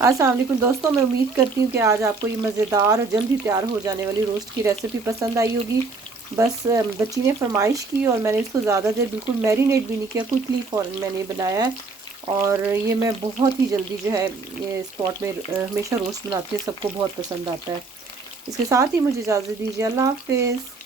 अस्सलाम वालेकुम दोस्तों, मैं उम्मीद करती हूँ कि आज आपको ये मज़ेदार और जल्दी तैयार हो जाने वाली रोस्ट की रेसिपी पसंद आई होगी। बस बच्ची ने फरमाइश की और मैंने इसको ज़्यादा देर बिल्कुल मैरिनेट भी नहीं किया, क्विकली फ़ौरन मैंने ये बनाया है। और ये मैं बहुत ही जल्दी जो है ये स्पॉट में हमेशा रोस्ट बनाती है, सबको बहुत पसंद आता है। इसके साथ ही मुझे इजाज़त दीजिए, अल्लाह हाफ़िज़।